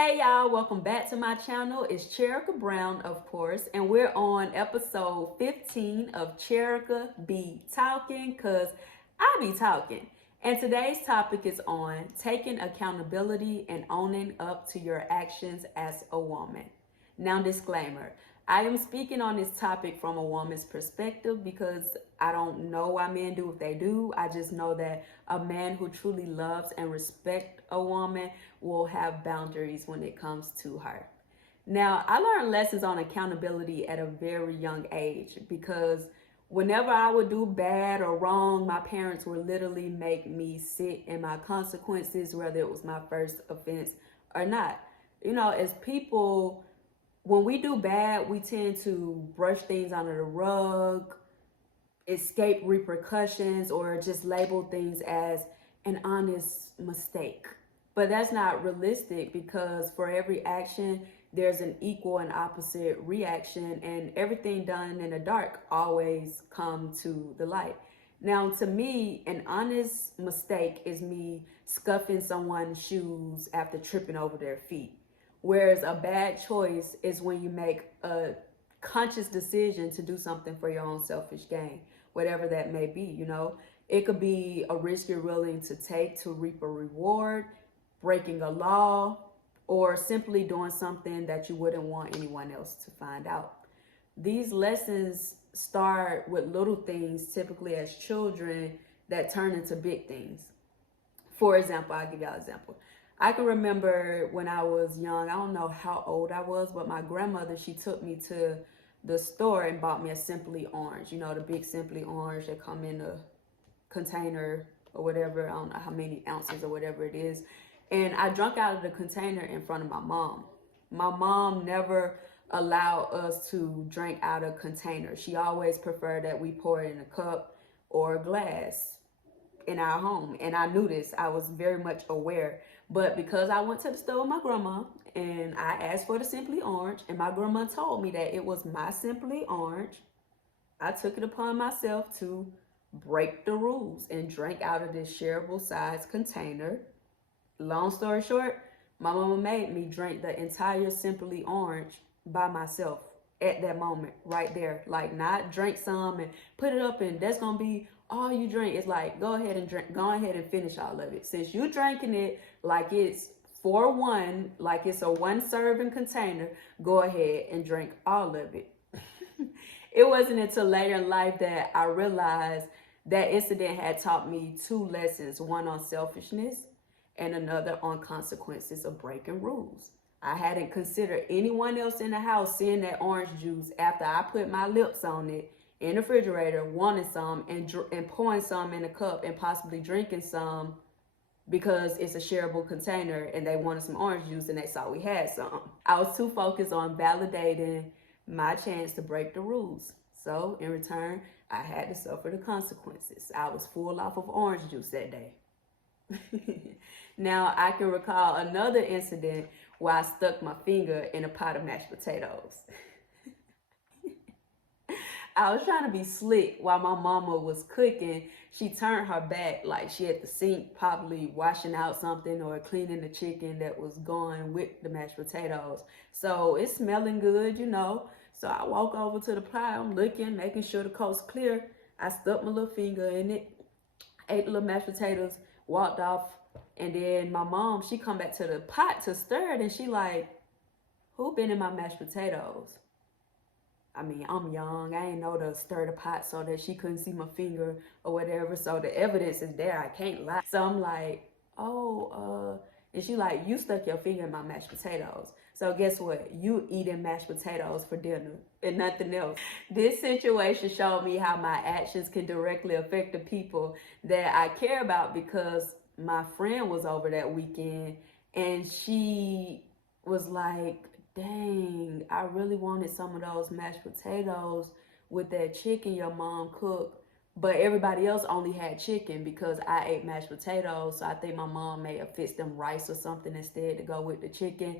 Hey y'all, welcome back to my channel. It's Cherika Brown, of course, and we're on episode 15 of Cherika Be Talking, cause I be talking. And today's topic is on taking accountability and owning up to your actions as a woman. Now, disclaimer, I am speaking on this topic from a woman's perspective because I don't know why men do what they do. I just know that a man who truly loves and respects a woman will have boundaries when it comes to her. Now, I learned lessons on accountability at a very young age because whenever I would do bad or wrong, my parents would literally make me sit in my consequences, whether it was my first offense or not. You know, as people, when we do bad, we tend to brush things under the rug, escape repercussions, or just label things as an honest mistake. But that's not realistic because for every action, there's an equal and opposite reaction, and everything done in the dark always come to the light. Now, to me, an honest mistake is me scuffing someone's shoes after tripping over their feet. Whereas a bad choice is when you make a conscious decision to do something for your own selfish gain, whatever that may be, you know. It could be a risk you're willing to take to reap a reward, breaking a law, or simply doing something that you wouldn't want anyone else to find out. These lessons start with little things, typically as children, that turn into big things. For example, I'll give y'all an example. I can remember when I was young, I don't know how old I was, but my grandmother, she took me to the store and bought me a Simply Orange. You know, the big Simply Orange that come in a container or whatever. I don't know how many ounces or whatever it is. And I drank out of the container in front of my mom. My mom never allowed us to drink out of container. She always preferred that we pour it in a cup or a glass in our home. And I knew this. I was very much aware. But because I went to the store with my grandma and I asked for the Simply Orange, and my grandma told me that it was my Simply Orange, I took it upon myself to break the rules and drink out of this shareable size container. Long story short, my mama made me drink the entire Simply Orange by myself at that moment, right there. Like, not drink some and put it up and that's gonna be all you drink. It's like, go ahead and drink, go ahead and finish all of it. Since you drinking it like it's for one, like it's a one serving container, go ahead and drink all of it. It wasn't until later in life that I realized that incident had taught me two lessons, one on selfishness and another on consequences of breaking rules. I hadn't considered anyone else in the house seeing that orange juice after I put my lips on it in the refrigerator, wanting some and pouring some in a cup and possibly drinking some because it's a shareable container and they wanted some orange juice and they saw we had some. I was too focused on validating my chance to break the rules. So in return, I had to suffer the consequences. I was full off of orange juice that day. Now, I can recall another incident where I stuck my finger in a pot of mashed potatoes. I was trying to be slick while my mama was cooking. She turned her back like she at the sink, probably washing out something or cleaning the chicken that was going with the mashed potatoes. So it's smelling good, you know. So I walk over to the pot, I'm looking, making sure the coast's clear. I stuck my little finger in it, ate the little mashed potatoes, walked off, and then my mom, she come back to the pot to stir it, and she like, who been in my mashed potatoes? I mean, I'm young. I ain't know to stir the pot so that she couldn't see my finger or whatever. So the evidence is there. I can't lie. So I'm like, oh, and she like, you stuck your finger in my mashed potatoes. So guess what? You eating mashed potatoes for dinner and nothing else. This situation showed me how my actions can directly affect the people that I care about, because my friend was over that weekend and she was like, dang, I really wanted some of those mashed potatoes with that chicken your mom cooked, but everybody else only had chicken because I ate mashed potatoes. So I think my mom may have fixed them rice or something instead to go with the chicken.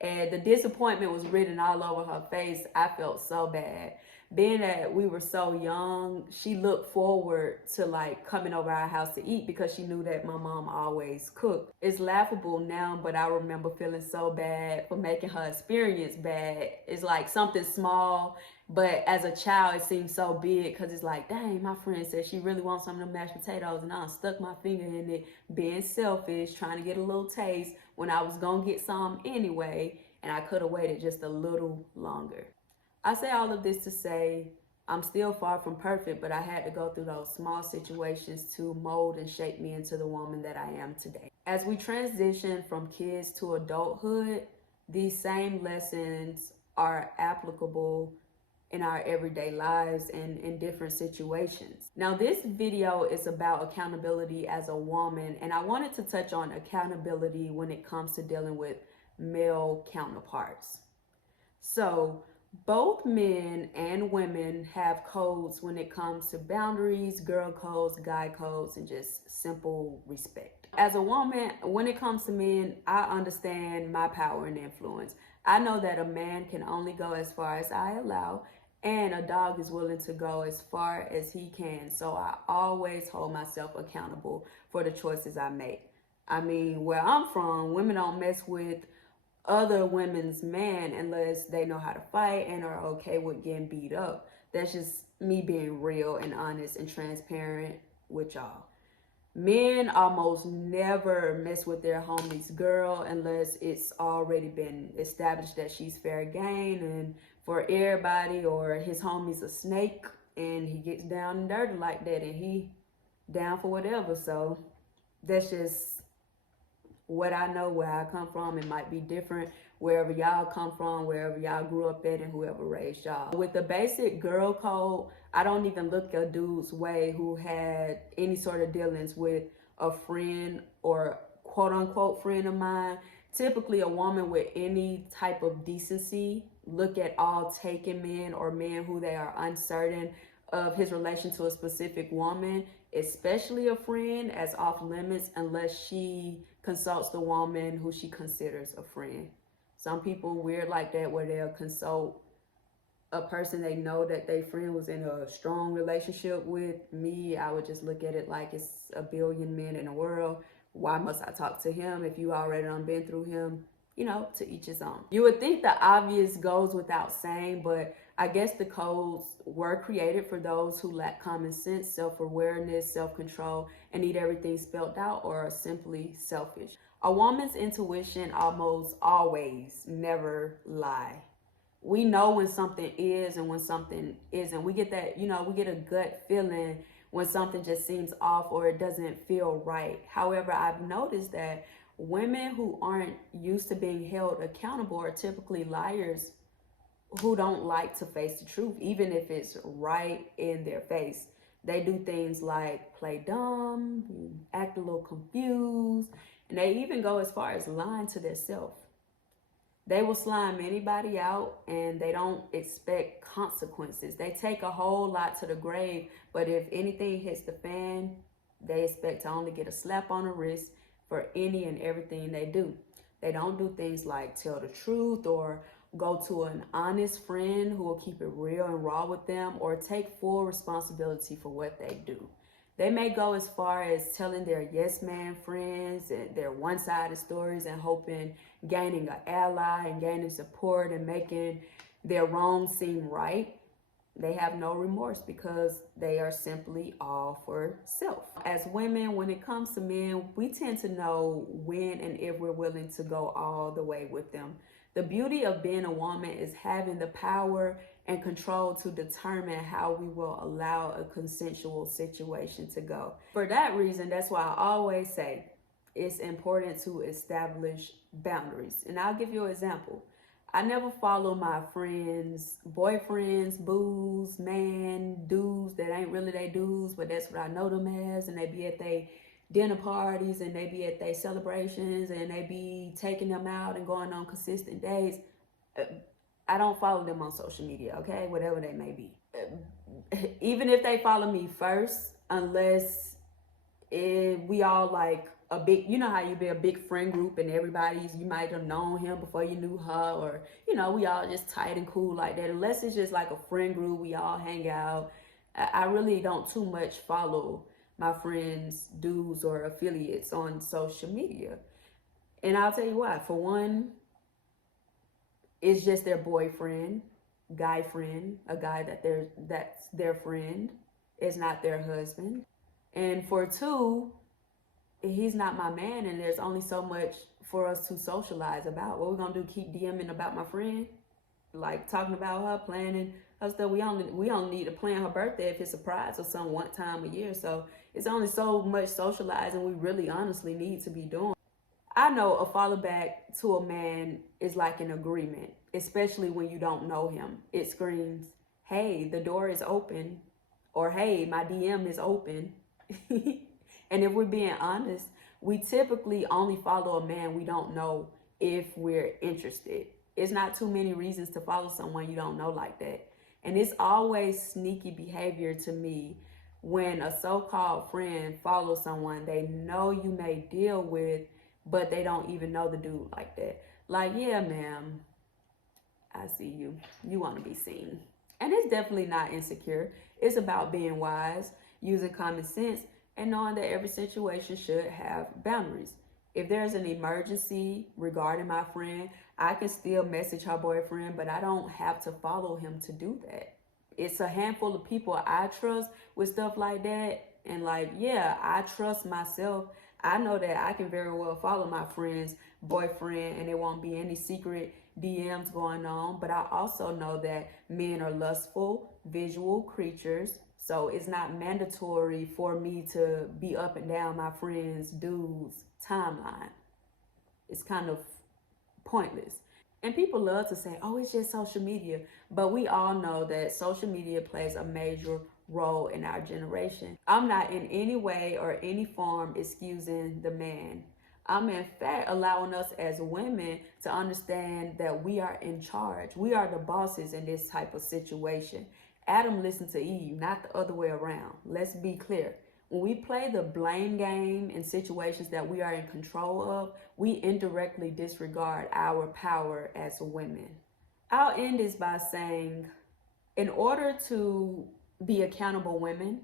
And the disappointment was written all over her face. I felt so bad. Being that we were so young, she looked forward to like coming over our house to eat because she knew that my mom always cooked. It's laughable now, but I remember feeling so bad for making her experience bad. It's like something small, but as a child, it seems so big because it's like, dang, my friend said she really wants some of them mashed potatoes, and I stuck my finger in it, being selfish, trying to get a little taste when I was gonna get some anyway, and I could have waited just a little longer. I say all of this to say I'm still far from perfect, but I had to go through those small situations to mold and shape me into the woman that I am today. As we transition from kids to adulthood, these same lessons are applicable in our everyday lives and in different situations. Now, this video is about accountability as a woman, and I wanted to touch on accountability when it comes to dealing with male counterparts. So, both men and women have codes when it comes to boundaries, girl codes, guy codes, and just simple respect. As a woman, when it comes to men, I understand my power and influence. I know that a man can only go as far as I allow, and a dog is willing to go as far as he can. So I always hold myself accountable for the choices I make. I mean, where I'm from, women don't mess with other women's men unless they know how to fight and are okay with getting beat up. That's just me being real and honest and transparent with y'all. Men almost never mess with their homie's girl unless it's already been established that she's fair game and for everybody, or his homie's a snake and he gets down and dirty like that and he down for whatever. So that's just what I know, where I come from. It might be different wherever y'all come from, wherever y'all grew up at, and whoever raised y'all. With the basic girl code, I don't even look a dude's way who had any sort of dealings with a friend or quote unquote friend of mine. Typically, a woman with any type of decency look at all taken men or men who they are uncertain of his relation to a specific woman, especially a friend, as off limits unless she consults the woman who she considers a friend. Some people weird like that, where they'll consult a person they know that their friend was in a strong relationship with. Me, I would just look at it like it's a billion men in the world. Why must I talk to him if you already done been through him? You know, to each his own. You would think the obvious goes without saying, but I guess the codes were created for those who lack common sense, self-awareness, self-control, and need everything spelled out, or are simply selfish. A woman's intuition almost always never lie. We know when something is and when something isn't. We get that, we get a gut feeling when something just seems off or it doesn't feel right. However, I've noticed that women who aren't used to being held accountable are typically liars who don't like to face the truth, even if it's right in their face. They do things like play dumb, act a little confused, and they even go as far as lying to themselves. They will slime anybody out and they don't expect consequences. They take a whole lot to the grave, but if anything hits the fan, they expect to only get a slap on the wrist for any and everything they do. They don't do things like tell the truth or go to an honest friend who will keep it real and raw with them, or take full responsibility for what they do. They may go as far as telling their yes man friends and their one-sided stories and hoping gaining an ally and gaining support and making their wrong seem right. They have no remorse because they are simply all for self. As women, when it comes to men, we tend to know when and if we're willing to go all the way with them. The beauty of being a woman is having the power and control to determine how we will allow a consensual situation to go. For that reason, that's why I always say it's important to establish boundaries. And I'll give you an example. I never follow my friends' boyfriends, boos, dudes that ain't really they dudes, but that's what I know them as, and they be at their dinner parties and they be at their celebrations and they be taking them out and going on consistent dates. I don't follow them on social media, okay? Whatever they may be. Even if they follow me first, unless we all like a big, you know how you be a big friend group and you might have known him before you knew her, or, we all just tight and cool like that. Unless it's just like a friend group, we all hang out. I really don't too much follow my friends, dudes, or affiliates on social media. And I'll tell you why. For one, it's just their boyfriend, guy friend, a guy that's their friend. It's not their husband. And for two, he's not my man, and there's only so much for us to socialize about. What we're gonna do? Keep DMing about my friend, like talking about her, planning her stuff. We only need to plan her birthday if it's a surprise or some one time a year. So it's only so much socializing we really honestly need to be doing. I know a follow back to a man is like an agreement, especially when you don't know him. It screams, "Hey, the door is open," or "Hey, my DM is open." And if we're being honest, we typically only follow a man we don't know if we're interested. It's not too many reasons to follow someone you don't know like that. And it's always sneaky behavior to me when a so-called friend follows someone they know you may deal with, but they don't even know the dude like that. Like, yeah, ma'am, I see you. You want to be seen. And it's definitely not insecure. It's about being wise, using common sense, and knowing that every situation should have boundaries. If there's an emergency regarding my friend, I can still message her boyfriend, but I don't have to follow him to do that. It's a handful of people I trust with stuff like that. And like, yeah, I trust myself. I know that I can very well follow my friend's boyfriend and there won't be any secret DMs going on. But I also know that men are lustful, visual creatures. So it's not mandatory for me to be up and down my friend's dude's timeline. It's kind of pointless. And people love to say, oh, it's just social media. But we all know that social media plays a major role in our generation. I'm not in any way or any form excusing the man. I'm in fact allowing us as women to understand that we are in charge. We are the bosses in this type of situation. Adam listened to Eve, not the other way around. Let's be clear. When we play the blame game in situations that we are in control of, we indirectly disregard our power as women. I'll end this by saying, in order to be accountable women,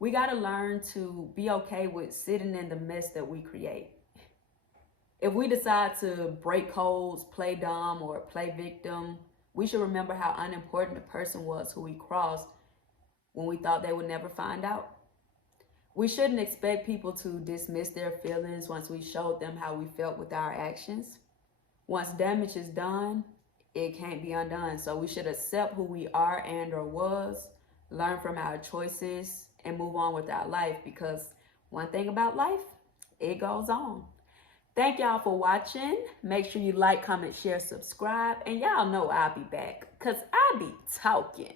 we got to learn to be okay with sitting in the mess that we create. If we decide to break codes, play dumb, or play victim, we should remember how unimportant the person was who we crossed when we thought they would never find out. We shouldn't expect people to dismiss their feelings once we showed them how we felt with our actions. Once damage is done, it can't be undone. So we should accept who we are and or was, learn from our choices, and move on with our life, because one thing about life, it goes on. Thank y'all for watching. Make sure you like, comment, share, subscribe, and y'all know I'll be back, because I be talking.